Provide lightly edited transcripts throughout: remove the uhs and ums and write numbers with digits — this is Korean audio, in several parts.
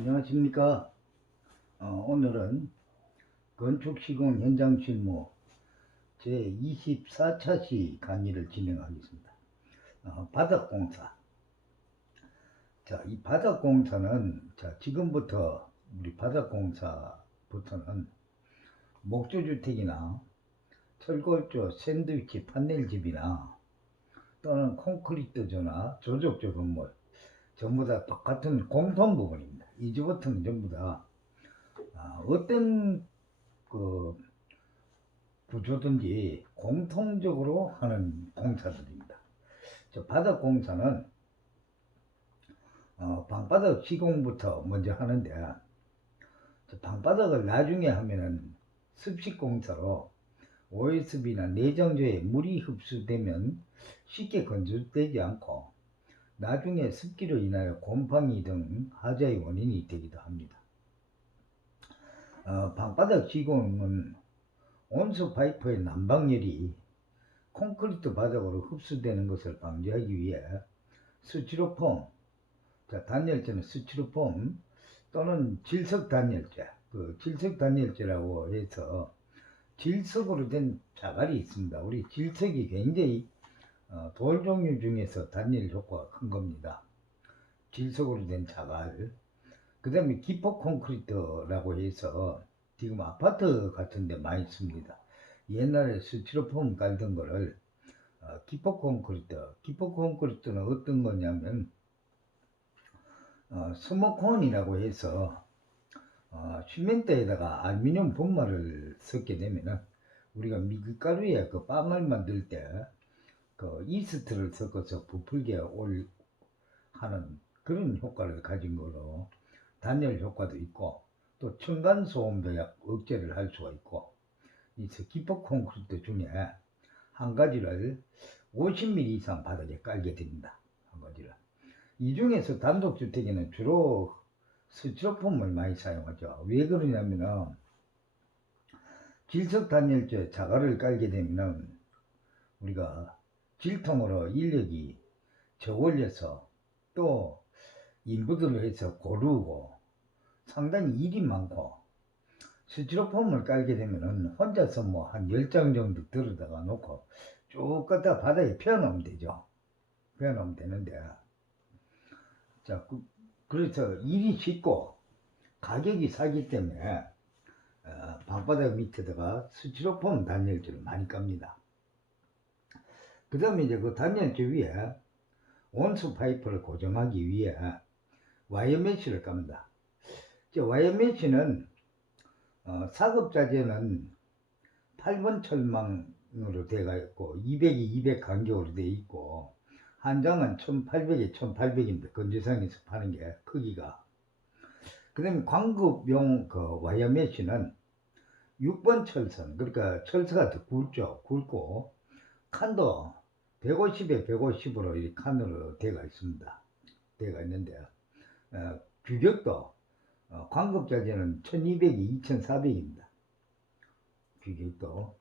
안녕하십니까. 오늘은 건축시공 현장 실무 제24차 시 강의를 진행하겠습니다. 바닥공사. 자, 이 바닥공사는, 지금부터 우리 바닥공사부터는 목조주택이나 철골조 샌드위치 판넬집이나 또는 콘크리트조나 조적조 건물, 전부 다 똑같은 공통 부분입니다. 이제부터는 전부 다 어떤 그 구조든지 공통적으로 하는 공사들입니다. 바닥 공사는 방바닥 시공부터 먼저 하는데, 방바닥을 나중에 하면은 습식 공사로 OSB나 내장조에 물이 흡수되면 쉽게 건조되지 않고 나중에 습기로 인하여 곰팡이 등 하자의 원인이 되기도 합니다. 방바닥 시공은 온수 파이프의 난방열이 콘크리트 바닥으로 흡수되는 것을 방지하기 위해 스티로폼, 단열재는 스티로폼 또는 질석 단열재, 질석 단열재라고 해서 질석으로 된 자갈이 있습니다. 우리 질석이 굉장히 돌 종류 중에서 단열 효과가 큰 겁니다. 질석으로 된 자갈. 그 다음에 기포 콘크리트라고 해서 지금 아파트 같은 데 많이 씁니다. 옛날에 스티로폼 깔던 거를 기포 콘크리트는 어떤 거냐면 스모콘이라고 해서 시멘트에다가 알루미늄 분말을 섞게 되면은 우리가 밀가루에 그 빵을 만들 때 그 이스트를 섞어서 부풀게 하는 그런 효과를 가진 거로 단열 효과도 있고 또 층간소음 배약 억제를 할 수가 있고, 이 기포 콘크리트 중에 한 가지를 50mm 이상 바닥에 깔게 됩니다. 한 가지를. 이 중에서 단독주택에는 주로 스티로폼을 많이 사용하죠. 왜 그러냐면은 질석 단열재 자갈을 깔게 되면은 우리가 질통으로 인력이 저올려서 또 인부들을 해서 고르고 상당히 일이 많고, 스티로폼을 깔게 되면은 혼자서 뭐 한 10장 정도 들어다가 놓고 쭉 갖다 바닥에 펴놓으면 되죠. 펴놓으면 되는데, 그래서 일이 쉽고 가격이 싸기 때문에 방바닥 밑에다가 스티로폼 단열재를 많이 깝니다. 그 다음에 이제 그 단열재 위에 온수 파이프를 고정하기 위해 와이어 메쉬를 깝니다. 와이어 메쉬는 사급자재는 8번 철망으로 되어 있고 200이 200 간격으로 되어 있고 한 장은 1800에 1800인데 건조상에서 파는 게 크기가. 그 다음에 광급용 그 와이어 메쉬는 6번 철선, 그러니까 철사가 더 굵고 칸도 150에 150으로 이 칸으로 되어 있습니다. 되어 있는데 규격도 광급자재는 1200이 2400입니다. 규격도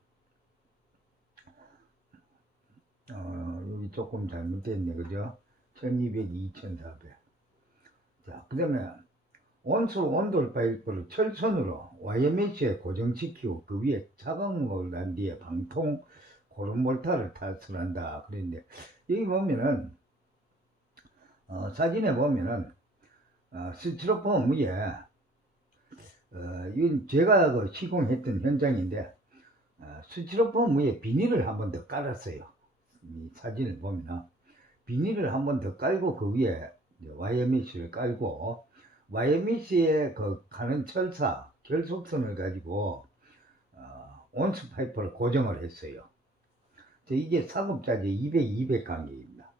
여기 조금 잘못됐네, 그죠? 1200이 2400. 자, 그 다음에 온수 온돌 파이프를 철선으로 와이어 메쉬에 고정시키고 그 위에 차광을 난 뒤에 방통 고름몰타를 탓을 한다 그랬는데, 여기 보면은 사진에 보면은 스티로폼 위에 이건 제가 그 시공했던 현장인데 스티로폼 위에 비닐을 한 번 더 깔았어요. 이 사진을 보면 비닐을 한 번 더 깔고 그 위에 와이어 메쉬를 깔고 와이어 메쉬에 그 가는 철사 결속선을 가지고 온수 파이프를 고정을 했어요. 이게 사급자재 200, 200 간격입니다.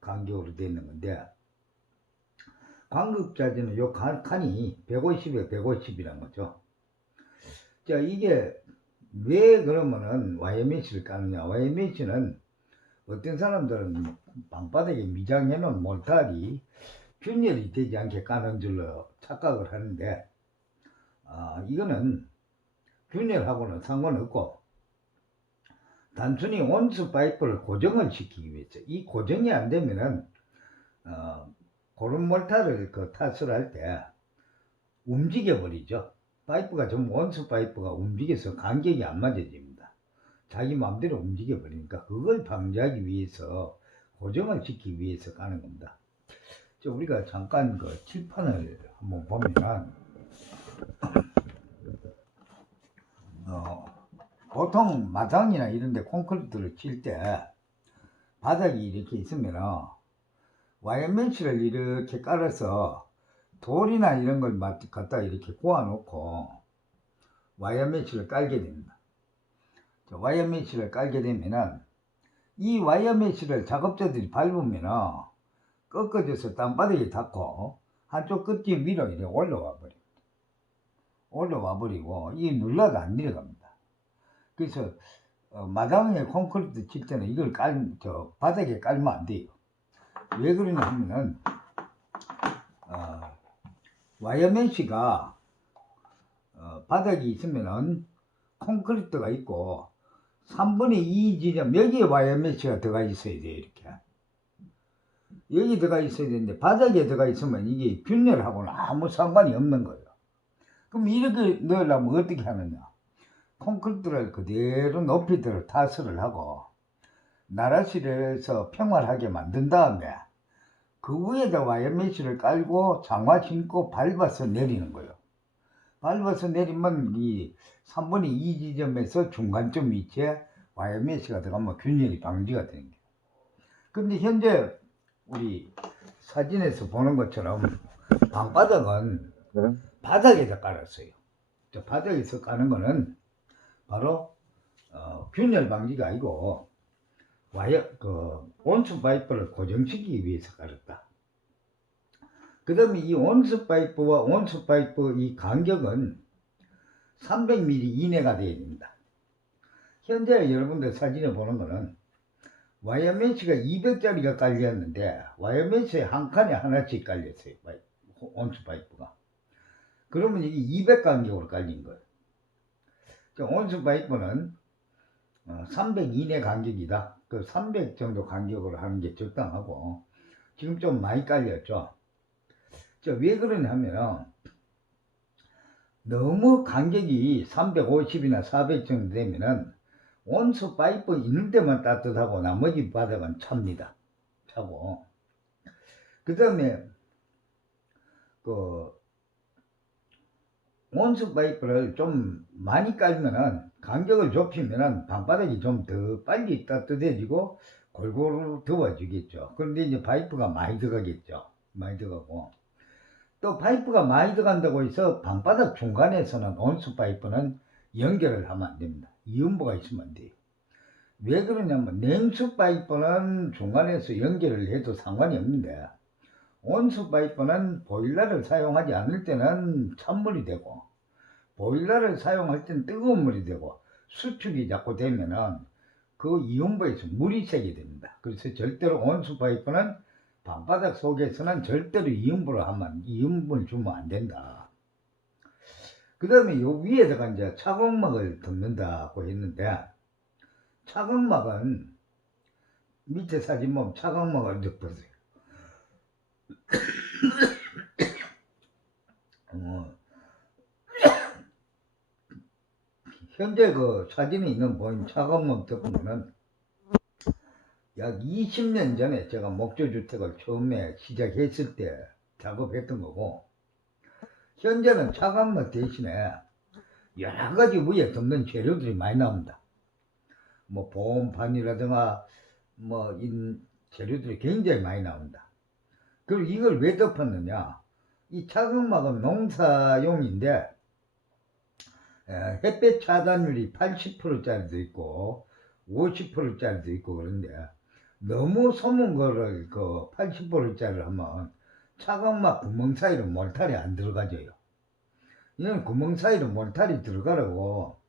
간격으로 되는 건데, 광급자재는 요 칸이 150에 150이란 거죠. 자, 이게 왜 그러면은 와이어 메쉬를 까느냐. 와이어 메쉬는 어떤 사람들은 방바닥에 미장해 놓은 몰탈이 균열이 되지 않게 까는 줄로 착각을 하는데, 이거는 균열하고는 상관없고 단순히 온수 파이프를 고정을 시키기 위해서, 이 고정이 안 되면은 고름 몰타를 탓을 할 때 움직여 버리죠. 파이프가 좀 온수 파이프가 움직여서 간격이 안 맞아집니다. 자기 마음대로 움직여 버리니까 그걸 방지하기 위해서 고정을 시키기 위해서 가는 겁니다. 우리가 잠깐 그 칠판을 한번 보면은 보통 마당이나 이런 데 콘크리트를 칠 때 바닥이 이렇게 있으면은 와이어메쉬를 이렇게 깔아서 돌이나 이런 걸 갖다 이렇게 구워 놓고 와이어메쉬를 깔게 됩니다. 와이어메쉬를 깔게 되면은 이 와이어메쉬를 작업자들이 밟으면은 꺾어져서 땅바닥에 닿고 한쪽 끝이 위로 이렇게 올라와 버리고 이 눌러도 안 내려갑니다. 그래서 마당에 콘크리트 칠 때는 이걸 바닥에 깔면 안 돼요. 왜 그러냐 하면은 와이어메쉬가 바닥이 있으면은 콘크리트가 있고 3분의 2 지점 여기에 와이어메쉬가 들어가 있어야 돼요. 이렇게 여기 들어가 있어야 되는데 바닥에 들어가 있으면 이게 균열하고는 아무 상관이 없는 거예요. 그럼 이렇게 넣으려면 어떻게 하느냐, 콘크리트를 그대로 높이대로 타설을 하고 나라실에서 평활하게 만든 다음에 그 위에다 와이어메쉬를 깔고 장화 신고 밟아서 내리는 거예요. 밟아서 내리면 이 3분의 2 지점에서 중간점 위치에 와이어메쉬가 들어가면 균열이 방지가 되는 거예요. 근데 현재 우리 사진에서 보는 것처럼 방바닥은 바닥에다 깔았어요. 바닥에서 까는 거는 바로 균열 방지가 아니고 온수 파이프를 고정시키기 위해서 깔았다. 그 다음에 이 온수 파이프와 온수 파이프 이 간격은 300mm 이내가 되어야 됩니다. 현재 여러분들 사진에 보는 거는 와이어메쉬가 200짜리가 깔렸는데 와이어메쉬 한 칸에 하나씩 깔렸어요. 온수 파이프가. 그러면 이게 200 간격으로 깔린 거예요. 온수 파이프는 300 이내 간격이다. 그 300 정도 간격으로 하는 게 적당하고 지금 좀 많이 깔렸죠. 왜 그러냐 하면 너무 간격이 350이나 400 정도 되면은 온수 파이프 있는 데만 따뜻하고 나머지 바닥은 찹니다. 차고 그 다음에 온수 파이프를 좀 많이 깔면은 간격을 좁히면은 방바닥이 좀 더 빨리 따뜻해지고 골고루 더워지겠죠. 그런데 이제 파이프가 많이 들어가겠죠. 많이 들어가고 또 파이프가 많이 들어간다고 해서 방바닥 중간에서는 온수 파이프는 연결을 하면 안 됩니다. 이음부가 있으면 안 돼요. 왜 그러냐면 냉수 파이프는 중간에서 연결을 해도 상관이 없는데 온수 파이프는 보일러를 사용하지 않을 때는 찬물이 되고 보일러를 사용할 때는 뜨거운 물이 되고 수축이 자꾸 되면은 그 이음부에서 물이 새게 됩니다. 그래서 절대로 온수 파이프는 방바닥 속에서는 절대로 이음부를 주면 안 된다. 그 다음에 요 위에다가 이제 차광막을 덮는다고 했는데 차광막은 밑에 사진 보면 차광막을 덮었어요. 현재 그 사진에 있는 보인 차광막 덮으면은 약 20년 전에 제가 목조주택을 처음에 시작했을 때 작업했던 거고 현재는 차광막 대신에 여러가지 위에 덮는 재료들이 많이 나옵니다. 뭐 보온판이라든가 뭐 이 재료들이 굉장히 많이 나옵니다. 그리고 이걸 왜 덮었느냐, 이 차광막은 농사용인데 햇볕 차단율이 80%짜리도 있고 50%짜리도 있고 그런데 너무 소문 거를 80%짜리를 하면 차광막 구멍 사이로 몰탈이 안 들어가져요. 이건 구멍 사이로 몰탈이 들어가라고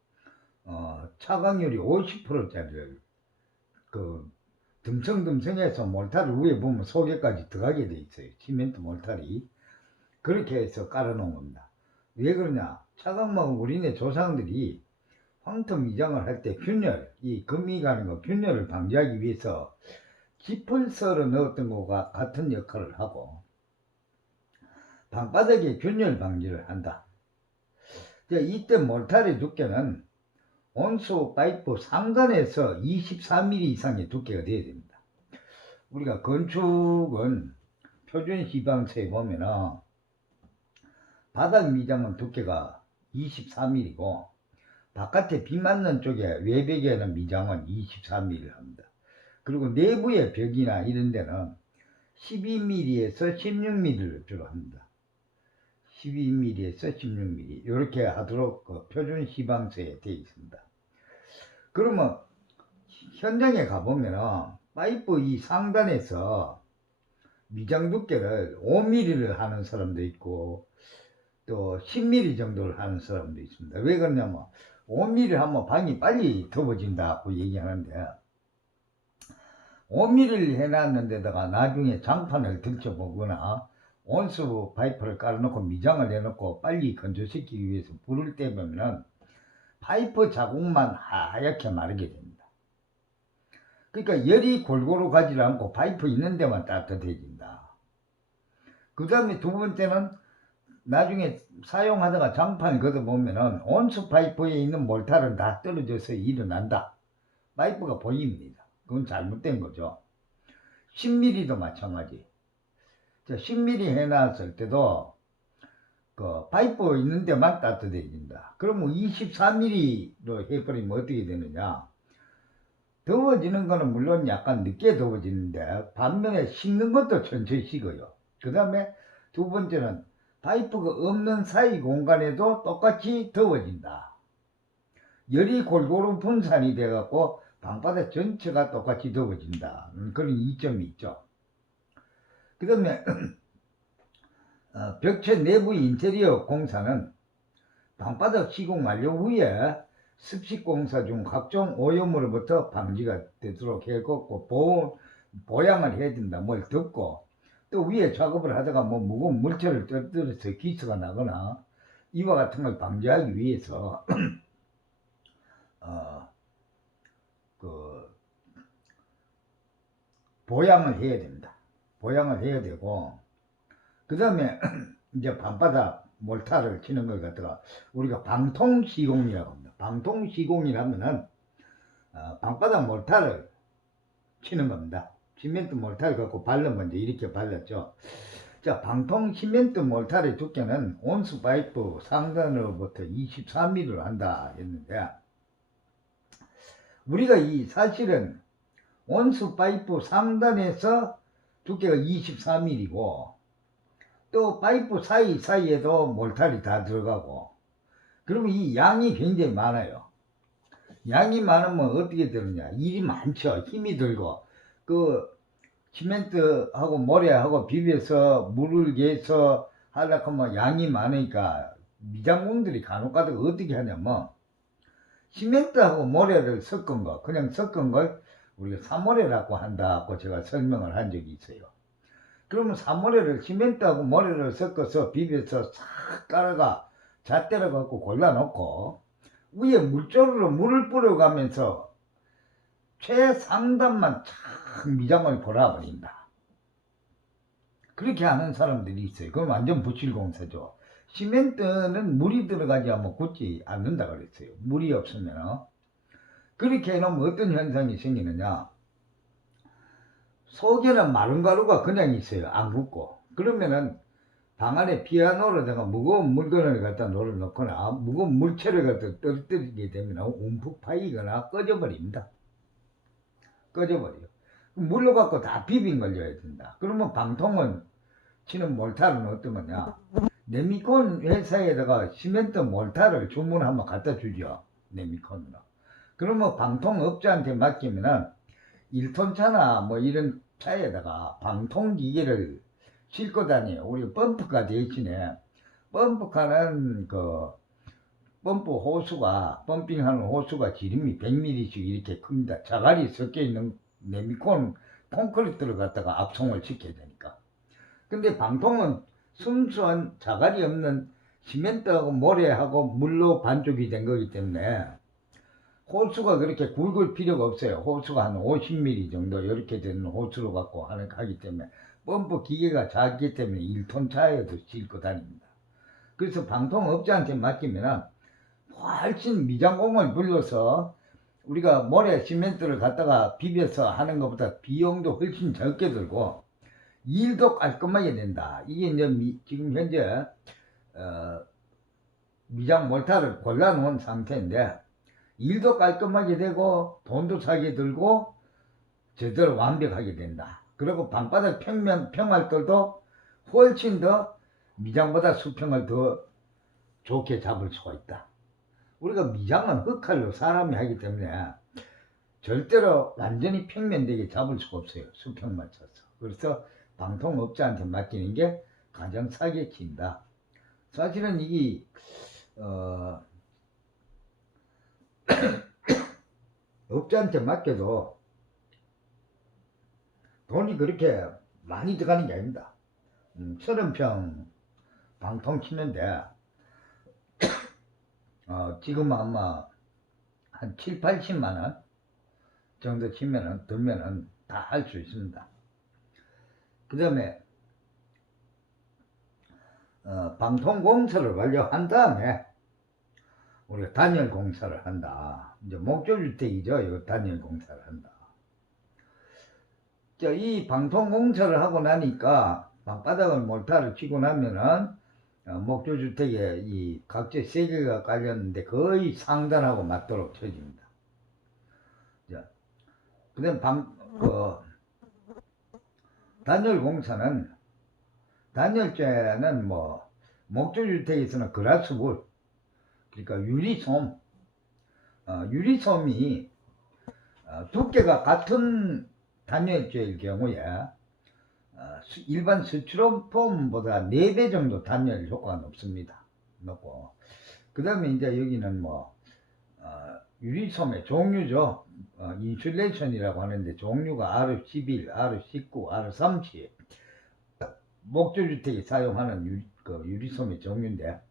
차광률이 50%짜리를 듬성듬성해서 몰탈을 위에 보면 속에까지 들어가게 돼 있어요. 시멘트 몰탈이. 그렇게 해서 깔아 놓은 겁니다. 왜 그러냐, 차광막은 우리네 조상들이 황토 미장을 할 때 균열, 이 금이 가는 거 균열을 방지하기 위해서 짚을 썰어 넣었던 것과 같은 역할을 하고 방바닥의 균열 방지를 한다. 이때 몰탈의 두께는 온수 파이프 상단에서 24mm 이상의 두께가 되어야 됩니다. 우리가 건축은 표준 시방서에 보면은 바닥 미장은 두께가 24mm고 바깥에 비 맞는 쪽에 외벽에 있는 미장은 24mm를 합니다. 그리고 내부의 벽이나 이런 데는 12mm에서 16mm를 주로 합니다. 12mm에서 16mm 이렇게 하도록 그 표준 시방서에 되어 있습니다. 그러면 현장에 가보면은 파이프 이 상단에서 미장 두께를 5mm를 하는 사람도 있고 또 10mm 정도를 하는 사람도 있습니다. 왜 그러냐면 5mm 하면 방이 빨리 덮어진다고 얘기하는데 5mm를 해놨는 데다가 나중에 장판을 들춰보거나 온수 파이프를 깔아놓고 미장을 해놓고 빨리 건조시키기 위해서 불을 떼보면 파이프 자국만 하얗게 마르게 됩니다. 그러니까 열이 골고루 가지 않고 파이프 있는 데만 따뜻해진다. 그 다음에 두 번째는 나중에 사용하다가 장판을 걷어보면 온수 파이프에 있는 몰탈은 다 떨어져서 일어난다. 파이프가 보입니다. 그건 잘못된 거죠. 10mm도 마찬가지. 10mm 해놨을 때도 그 파이프 있는 데만 따뜻해진다. 그러면 24mm로 해버리면 어떻게 되느냐. 더워지는 거는 물론 약간 늦게 더워지는데 반면에 식는 것도 천천히 식어요. 그 다음에 두 번째는 파이프가 없는 사이 공간에도 똑같이 더워진다. 열이 골고루 분산이 돼갖고 방바닥 전체가 똑같이 더워진다. 그런 이점이 있죠. 그 다음에 벽체 내부 인테리어 공사는 방바닥 시공 완료 후에 습식공사 중 각종 오염으로부터 방지가 되도록 해갖고 보양을 해야 된다. 뭘 덮고 또 위에 작업을 하다가 뭐 무거운 물체를 떨어뜨려서 기스가 나거나 이와 같은 걸 방지하기 위해서 보양을 해야 됩니다. 보양을 해야 되고 그 다음에 이제 방바닥 몰타를 치는 걸 갖다가 우리가 방통시공이라고 합니다. 방통시공이라면은 방바닥 몰타를 치는 겁니다. 시멘트 몰타를 갖고 발라면 이제 이렇게 발랐죠. 자, 방통 시멘트 몰타의 두께는 온수 파이프 상단으로부터 24mm로 한다 했는데 우리가 사실은 온수 파이프 상단에서 두께가 24mm고 또 파이프 사이에도 몰탈이 다 들어가고 그러면 이 양이 굉장히 많아요. 양이 많으면 어떻게 되느냐. 일이 많죠. 힘이 들고 그 시멘트하고 모래하고 비벼서 물을 개서 하려고 하면 양이 많으니까 미장공들이 간혹가다가 어떻게 하냐면 시멘트하고 모래를 섞은 거 그냥 섞은 걸 우리가 사모래라고 한다고 제가 설명을 한 적이 있어요. 그러면 사모래를 시멘트하고 모래를 섞어서 비벼서 싹 깔아가 잣대를 갖고 골라놓고 위에 물조르로 물을 뿌려가면서 최상단만 착 미장을 골아버린다. 그렇게 하는 사람들이 있어요. 그건 완전 부실공사죠. 시멘트는 물이 들어가지 않으면 굳지 않는다 그랬어요. 물이 없으면. 그렇게 해놓으면 어떤 현상이 생기느냐. 속에는 마른 가루가 그냥 있어요. 안 굳고. 그러면은 방 안에 피아노로다가 무거운 물건을 갖다 놓거나 무거운 물체를 갖다 떨어뜨리게 되면 움푹 파이거나 꺼져버립니다. 꺼져버려요. 물로 갖고 다 비빈 걸려야 된다. 그러면 방통은 치는 몰타는 어떤 거냐. 네미콘 회사에다가 시멘트 몰타를 주문하면 갖다 주죠. 네미콘으로. 그러면 방통업자한테 맡기면은 1톤 차나 뭐 이런 차에다가 방통기계를 싣고 다녀요. 우리 펌프카 대신에 펌프카는 그 펌프 호수가 펌핑하는 호수가 지름이 100mm씩 이렇게 큽니다. 자갈이 섞여 있는 네미콘 콘크리트를 갖다가 압송을 시켜야 되니까. 근데 방통은 순수한 자갈이 없는 시멘트하고 모래하고 물로 반죽이 된 거기 때문에 호수가 그렇게 굵을 필요가 없어요. 호수가 한 50mm 정도 이렇게 되는 호수로 갖고 하기 때문에 펌프 기계가 작기 때문에 1톤 차에도 싣고 다닙니다. 그래서 방통업자한테 맡기면은 훨씬 미장공을 불러서 우리가 모래 시멘트를 갖다가 비벼서 하는 것보다 비용도 훨씬 적게 들고 일도 깔끔하게 된다. 이게 이제 지금 현재 미장 몰타를 골라놓은 상태인데 일도 깔끔하게 되고 돈도 싸게 들고 제대로 완벽하게 된다. 그리고 방바닥 평활들도 훨씬 더 미장보다 수평을 더 좋게 잡을 수가 있다. 우리가 미장은 흑칼로 사람이 하기 때문에 절대로 완전히 평면되게 잡을 수가 없어요. 수평 맞춰서. 그래서 방통업자한테 맡기는 게 가장 싸게 친다. 사실은 이게 업자한테 맡겨도 돈이 그렇게 많이 들어가는 게 아닙니다. 30평 방통 치는데 지금 아마 한 7, 80만원 정도 치면은 들면은 다 할 수 있습니다. 그 다음에 방통공사를 완료한 다음에 우리가 단열공사를 한다. 이제 목조주택이죠. 이거 단열공사를 한다. 자, 이 방통공사를 하고 나니까 방바닥을 몰타를 치고 나면은 목조주택에 이 각재 3개가 깔렸는데 거의 상단하고 맞도록 쳐집니다. 자, 그 다음 단열공사는 단열재는 뭐 목조주택에서는 그라스볼, 그러니까 유리솜, 유리솜이 두께가 같은 단열재일 경우에 일반 스티로폼보다 4배 정도 단열 효과가 높습니다. 높고 그 다음에 이제 여기는 뭐 유리솜의 종류죠. 인슐레이션이라고 하는데 종류가 R11, R19, R30 목조주택이 사용하는 유리솜의 종류인데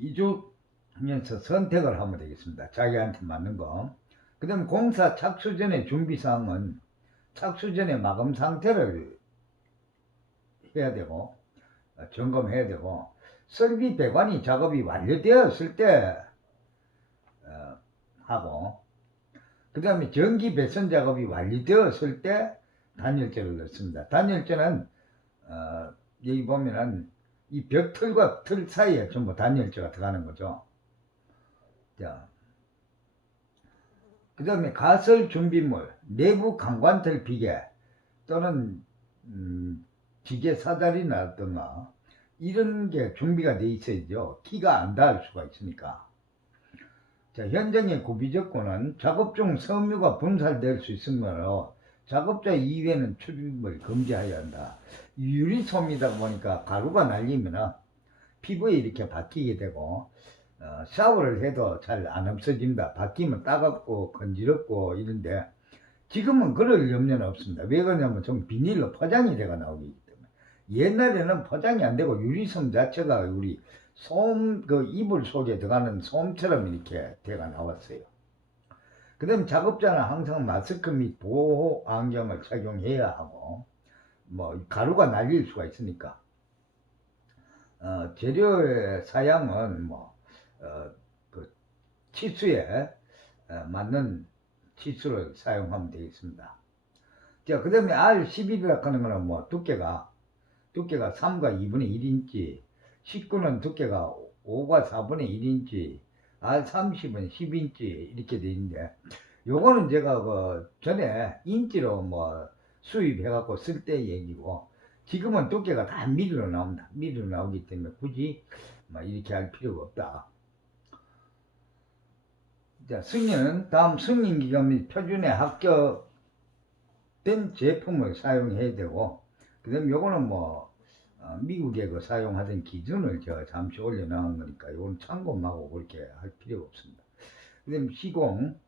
이 중에서 선택을 하면 되겠습니다. 자기한테 맞는 거. 그 다음 공사 착수 전에 준비사항은 착수 전에 마감 상태를 해야 되고 점검해야 되고 설비 배관이 작업이 완료되었을 때 하고 그 다음에 전기 배선 작업이 완료되었을 때 단열재를 넣습니다. 단열재는 여기 보면은 이 벽틀과 틀 사이에 전부 단열재가 들어가는 거죠. 자, 그 다음에 가설 준비물, 내부 강관틀 비계 또는 기계 사다리나든가 이런 게 준비가 돼 있어야죠. 키가 안 닿을 수가 있으니까. 자, 현장의 구비조건은 작업 중 섬유가 분살될 수 있으므로 작업자 이외에는 출입을 금지하여야 한다. 유리솜이다 보니까 가루가 날리면 피부에 이렇게 박히게 되고 샤워를 해도 잘 안 없어진다. 박히면 따갑고 건지럽고 이런데 지금은 그럴 염려는 없습니다. 왜 그러냐면 좀 비닐로 포장이 돼가 나오기 때문에. 옛날에는 포장이 안 되고 유리솜 자체가 우리 솜, 이불 속에 들어가는 솜처럼 이렇게 돼가 나왔어요. 그 다음에 작업자는 항상 마스크 및 보호 안경을 착용해야 하고 뭐 가루가 날릴 수가 있으니까 재료의 사양은 뭐 치수에 맞는 치수를 사용하면 되겠습니다. 자, 그 다음에 R11이라고 하는 거는 뭐 두께가 3과 2분의 1인치, 19는 두께가 5과 4분의 1인치, R30은 10인치 이렇게 되어 있는데 요거는 제가 전에 인치로 뭐 수입해 갖고 쓸 때 얘기고 지금은 두께가 다 미리로 나옵니다. 미리로 나오기 때문에 굳이 뭐 이렇게 할 필요가 없다. 자, 승인은 다음 승인기관 및 표준에 합격된 제품을 사용해야 되고 그 다음에 요거는 뭐 미국에 사용하던 기준을 제가 잠시 올려놓은 거니까 이건 참고하고 그렇게 할 필요가 없습니다. 그 다음에 시공.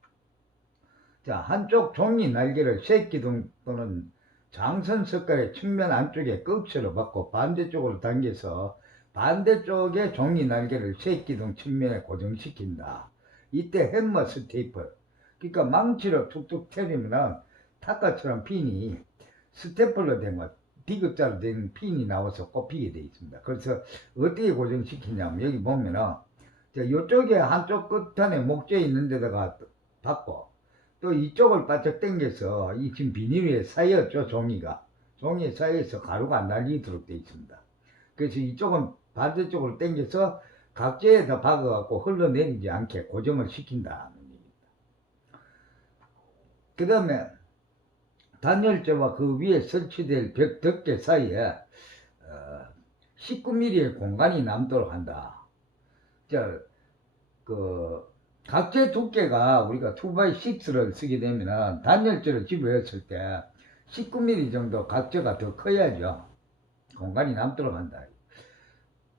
자, 한쪽 종이 날개를 새기둥 또는 장선 석갈의 측면 안쪽에 껍질을 받고 반대쪽으로 당겨서 반대쪽의 종이 날개를 새기둥 측면에 고정시킨다. 이때 햄머 스테이플, 그러니까 망치로 툭툭 때리면 타카처럼 핀이 스테플러 된 것, D자로 된 핀이 나와서 꼽히게 되어 있습니다. 그래서 어떻게 고정시키냐면 여기 보면은 이쪽에 한쪽 끝단에 목재 있는 데다가 받고 또 이쪽을 바짝 당겨서 이 지금 비닐 위에 쌓였죠. 종이에 쌓여서 가루가 안 날리도록 되어 있습니다. 그래서 이쪽은 반대쪽으로 당겨서 각재에다 박아갖고 흘러내리지 않게 고정을 시킨다는 얘기입니다. 그 다음에 단열재와 그 위에 설치될 벽 덮개 사이에 19mm의 공간이 남도록 한다. 각재 두께가 우리가 2x6를 쓰게 되면 단열재를 집어였을 때 19mm 정도 각재가 더 커야죠. 공간이 남도록 한다.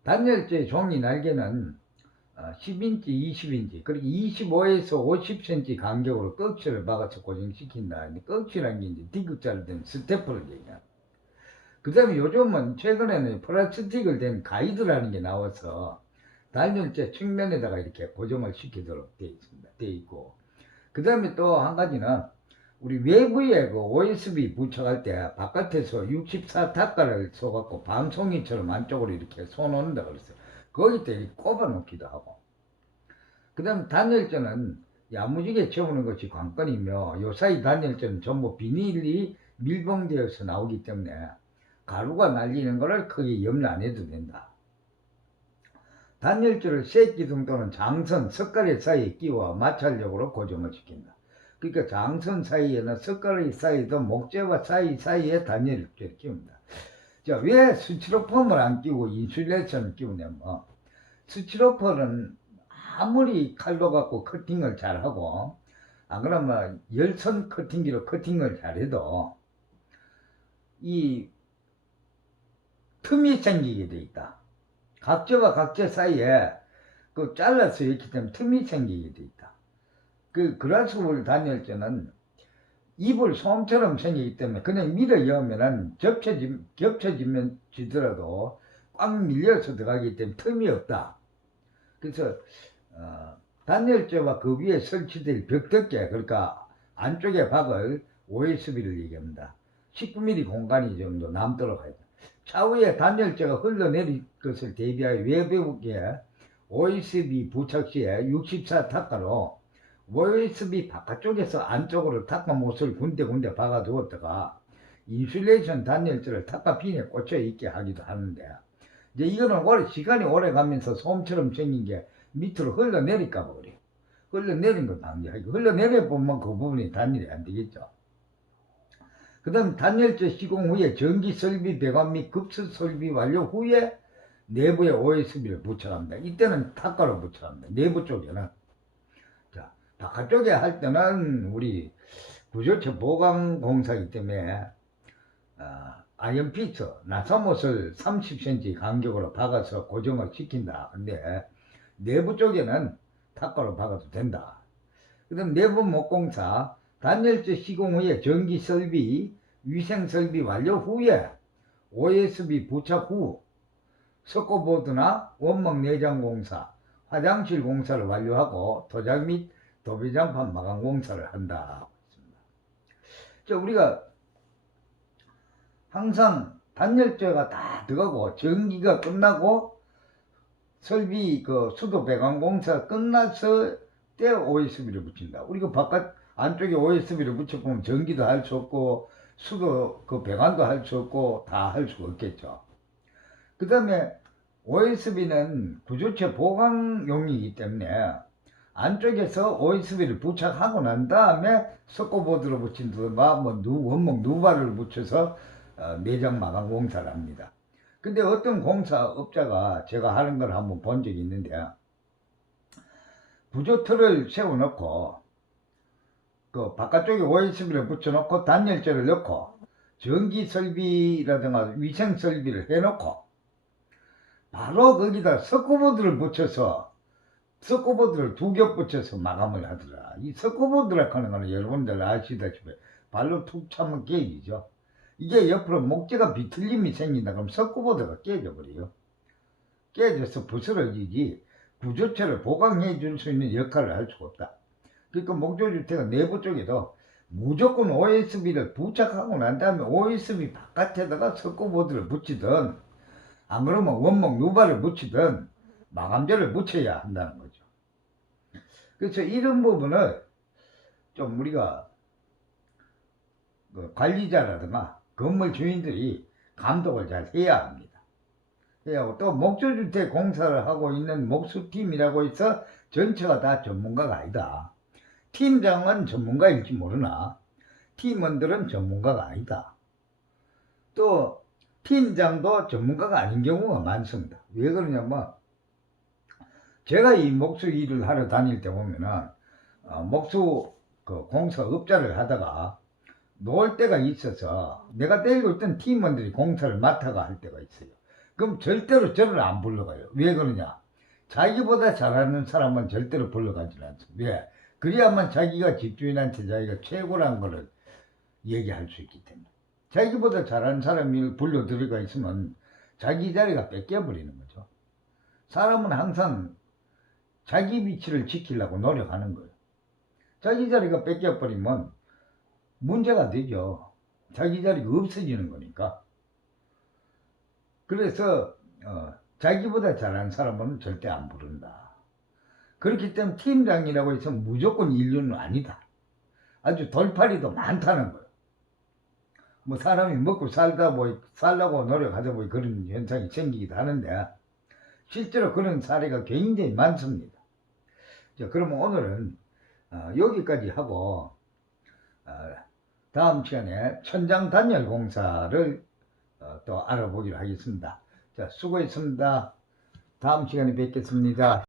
단열재 종이 날개는 10인치, 20인치, 그리고 25에서 50cm 간격으로 꺽쇠를 박아서 고정시킨다. 꺽쇠라는 게 이제 D자로 된 스태프를 얘기합니다. 그 다음에 요즘은 최근에는 플라스틱을 된 가이드라는 게 나와서 단열재 측면에다가 이렇게 고정을 시키도록 되어 있습니다. 되어 있고. 그 다음에 또 한 가지는 우리 외부에 그 OSB 부착할 때 바깥에서 64타가를 써갖고 밤송이처럼 안쪽으로 이렇게 쏘놓는다 그랬어요. 거기다 이렇게 꼽아 놓기도 하고. 그 다음 단열재는 야무지게 채우는 것이 관건이며 요 사이 단열재는 전부 비닐이 밀봉되어서 나오기 때문에 가루가 날리는 거를 크게 염려 안 해도 된다. 단열재를 쇠기둥 또는 장선, 석가래 사이에 끼워 마찰력으로 고정을 시킨다. 그러니까 장선 사이에는 석가래 사이도 목재와 사이에 단열재를 끼웁니다. 자, 왜 스티로폼을 안 끼고 인슐레이션을 끼우냐면 스티로폼은 아무리 칼로 갖고 커팅을 잘하고 안 그러면 열선 커팅기로 커팅을 잘해도 이 틈이 생기게 돼 있다. 각재와 각재 사이에 그 잘라서 있기 때문에 틈이 생기게 돼 있다. 그 그라스볼 단열재는 입을 솜처럼 생기기 때문에 그냥 밀어 여면은 겹쳐지면 지더라도 꽉 밀려서 들어가기 때문에 틈이 없다. 그래서 단열재와 그 위에 설치될 벽덮개, 그러니까 안쪽에 박을 OSB를 얘기합니다. 19mm 공간이 정도 남도록 해야 돼. 차후에 단열재가 흘러내릴 것을 대비하여 외벽에 OSB 부착 시에 64타가로 OSB 바깥쪽에서 안쪽으로 타가 못을 군데군데 박아두었다가 인슐레이션 단열재를 타가 핀에 꽂혀 있게 하기도 하는데, 이제 이거는 시간이 오래 가면서 솜처럼 생긴 게 밑으로 흘러내릴까 봐 그래요. 흘러내린 걸 방지하기. 흘러내려 보면 그 부분이 단열이 안 되겠죠. 그 다음 단열재 시공 후에 전기 설비 배관 및 급수 설비 완료 후에 내부에 OSB를 부착합니다. 이때는 타가로 부착합니다. 내부 쪽에는. 자, 바깥쪽에 할 때는 우리 구조체 보강 공사이기 때문에 아이언피스, 나사못을 30cm 간격으로 박아서 고정을 시킨다. 근데 내부 쪽에는 타가로 박아도 된다. 그 다음 내부 목공사, 단열재 시공 후에 전기 설비, 위생 설비 완료 후에 OSB 부착 후 석고보드나 원목 내장 공사, 화장실 공사를 완료하고 도장 및 도배장판 마감 공사를 한다. 자, 우리가 항상 단열재가 다 들어가고 전기가 끝나고 설비 수도 배관 공사 끝나서 때 OSB를 붙인다. 우리가 바깥 안쪽에 OSB를 붙여보면 전기도 할 수 없고 수도 배관도 할 수 없고 다 할 수가 없겠죠. 그 다음에 OSB는 구조체 보강용이기 때문에 안쪽에서 OSB를 부착하고 난 다음에 석고보드로 붙인다든가 원목 누바를 붙여서 내장 마감 공사를 합니다. 근데 어떤 공사업자가 제가 하는 걸 한번 본 적이 있는데, 구조틀을 세워놓고 바깥쪽에 OSB를 붙여놓고 단열재를 넣고 전기 설비라든가 위생 설비를 해놓고 바로 거기다 석고보드를 붙여서 석고보드를 2겹 붙여서 마감을 하더라. 이 석고보드라고 하는 거는 여러분들 아시다시피 발로 툭 차면 깨지죠. 이게 옆으로 목재가 비틀림이 생긴다 그러면 석고보드가 깨져버려요. 깨져서 부스러지지 구조체를 보강해 줄 수 있는 역할을 할 수가 없다. 그러니까 목조주택은 내부 쪽에도 무조건 OSB를 부착하고 난 다음에 OSB 바깥에다가 석고보드를 붙이든 안 그러면 원목 누바를 붙이든 마감재를 붙여야 한다는 거죠. 그래서 이런 부분을 좀 우리가 그 관리자라든가 건물 주인들이 감독을 잘 해야 합니다. 해야 하고 또 목조주택 공사를 하고 있는 목수팀이라고 해서 전체가 다 전문가가 아니다. 팀장은 전문가일지 모르나 팀원들은 전문가가 아니다. 또 팀장도 전문가가 아닌 경우가 많습니다. 왜 그러냐면 제가 이 목수 일을 하러 다닐 때 보면은 목수 그 공사업자를 하다가 놓을 때가 있어서 내가 데리고 있던 팀원들이 공사를 맡아가 할 때가 있어요. 그럼 절대로 저를 안 불러가요. 왜 그러냐? 자기보다 잘하는 사람은 절대로 불러가지 않습니다. 왜? 그래야만 자기가 집주인한테 자기가 최고라는 거를 얘기할 수 있기 때문에. 자기보다 잘하는 사람이 불러 들어가 있으면 자기 자리가 뺏겨버리는 거죠. 사람은 항상 자기 위치를 지키려고 노력하는 거예요. 자기 자리가 뺏겨버리면 문제가 되죠. 자기 자리가 없어지는 거니까. 그래서 자기보다 잘하는 사람은 절대 안 부른다. 그렇기 때문에 팀장이라고 해서 무조건 인류는 아니다. 아주 돌팔이도 많다는 거예요. 뭐 사람이 먹고 살라고 노력하다 보니 그런 현상이 생기기도 하는데 실제로 그런 사례가 굉장히 많습니다. 자, 그러면 오늘은 여기까지 하고 다음 시간에 천장 단열 공사를 또 알아보기로 하겠습니다. 자, 수고했습니다. 다음 시간에 뵙겠습니다.